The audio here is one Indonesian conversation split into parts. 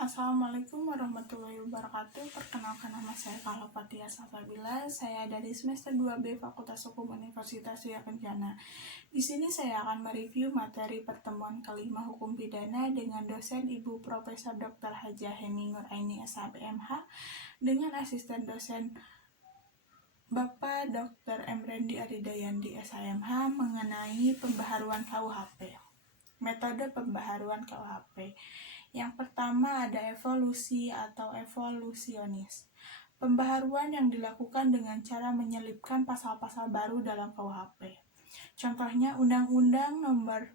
Assalamualaikum warahmatullahi wabarakatuh. Perkenalkan, nama saya Kahla Fathia Salsabila. Saya dari semester 2B Fakultas Hukum Universitas Widya Kencana. Di sini saya akan mereview materi pertemuan kelima hukum pidana dengan dosen Ibu Profesor Dr. Hajah Heni Nuraini SHMH dengan asisten dosen Bapak Dr. Emrendi Aridayandi SHMH mengenai pembaharuan KUHP. Metode pembaharuan KUHP. Yang pertama ada evolusi atau evolusionis. Pembaharuan yang dilakukan dengan cara menyelipkan pasal-pasal baru dalam KUHP. Contohnya Undang-Undang Nomor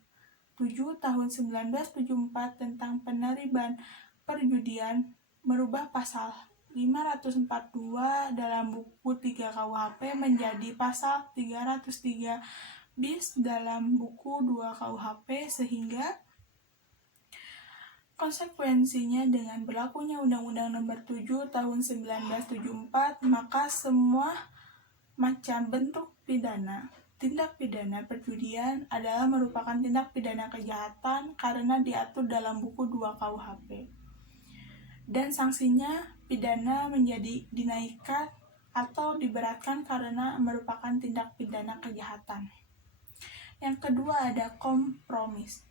7 Tahun 1974 tentang penerimaan perjudian merubah pasal 542 dalam buku 3 KUHP menjadi pasal 303 bis dalam buku 2 KUHP sehingga konsekuensinya dengan berlakunya Undang-Undang Nomor 7 Tahun 1974, maka semua macam bentuk pidana, tindak pidana perjudian adalah merupakan tindak pidana kejahatan karena diatur dalam buku 2 KUHP. Dan sanksinya pidana menjadi dinaikkan atau diberatkan karena merupakan tindak pidana kejahatan. Yang kedua ada kompromis.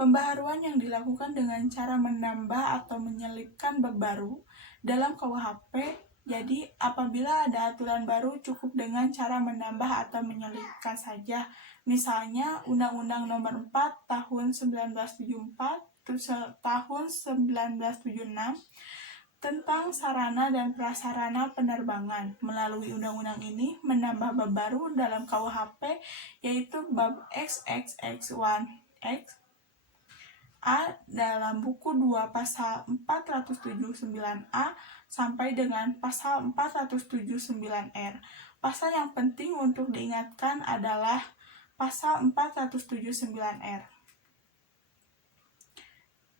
Pembaharuan yang dilakukan dengan cara menambah atau menyelipkan bab baru dalam KUHP. Jadi apabila ada aturan baru cukup dengan cara menambah atau menyelipkan saja. Misalnya Undang-Undang Nomor 4 Tahun 1974 tahun 1976 tentang sarana dan prasarana penerbangan. Melalui undang-undang ini menambah bab baru dalam KUHP yaitu bab XXX1X A dalam buku 2 pasal 479A sampai dengan pasal 479R. Pasal yang penting untuk diingatkan adalah pasal 479R.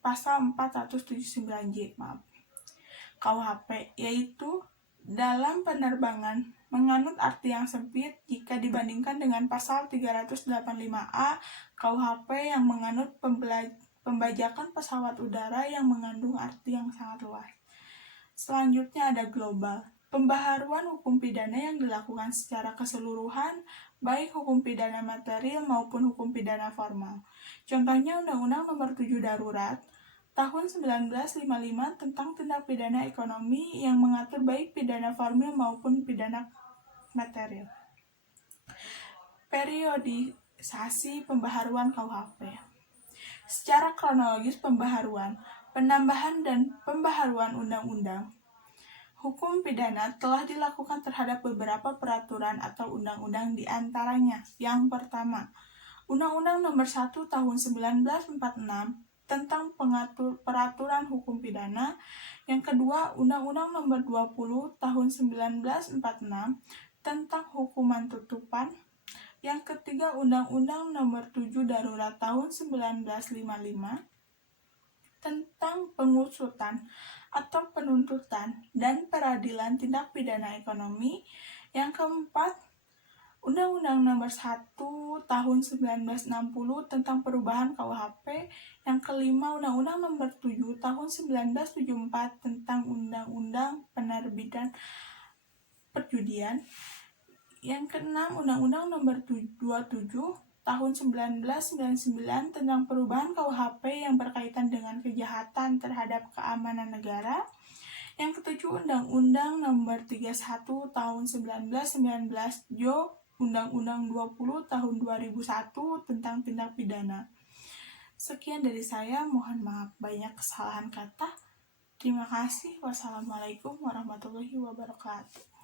Pasal 479J, KUHP, yaitu dalam penerbangan menganut arti yang sempit jika dibandingkan dengan pasal 385A KUHP yang menganut pembajakan pesawat udara yang mengandung arti yang sangat luas. Selanjutnya ada global. Pembaharuan hukum pidana yang dilakukan secara keseluruhan, baik hukum pidana material maupun hukum pidana formal. Contohnya Undang-Undang Nomor 7 Darurat Tahun 1955 tentang tindak pidana ekonomi yang mengatur baik pidana formal maupun pidana material. Periodisasi pembaharuan KUHP. Secara kronologis pembaharuan, penambahan dan pembaharuan undang-undang hukum pidana telah dilakukan terhadap beberapa peraturan atau undang-undang di antaranya. Yang pertama, Undang-Undang Nomor 1 Tahun 1946 tentang peraturan hukum pidana. Yang kedua, Undang-Undang Nomor 20 Tahun 1946 tentang hukuman tutupan. Yang ketiga, Undang-Undang Nomor 7 Darurat Tahun 1955 tentang pengusutan atau penuntutan dan peradilan tindak pidana ekonomi. Yang keempat, Undang-Undang Nomor 1 Tahun 1960 tentang perubahan KUHP. Yang kelima, Undang-Undang Nomor 7 Tahun 1974 tentang Undang-Undang Penerbitan Perjudian. Yang keenam, Undang-Undang Nomor 27 Tahun 1999 tentang perubahan KUHP yang berkaitan dengan kejahatan terhadap keamanan negara. Yang ketujuh, Undang-Undang Nomor 31 Tahun 1919 Undang-Undang 20 Tahun 2001 tentang tindak pidana. Sekian dari saya, mohon maaf banyak kesalahan kata. Terima kasih. Wassalamualaikum warahmatullahi wabarakatuh.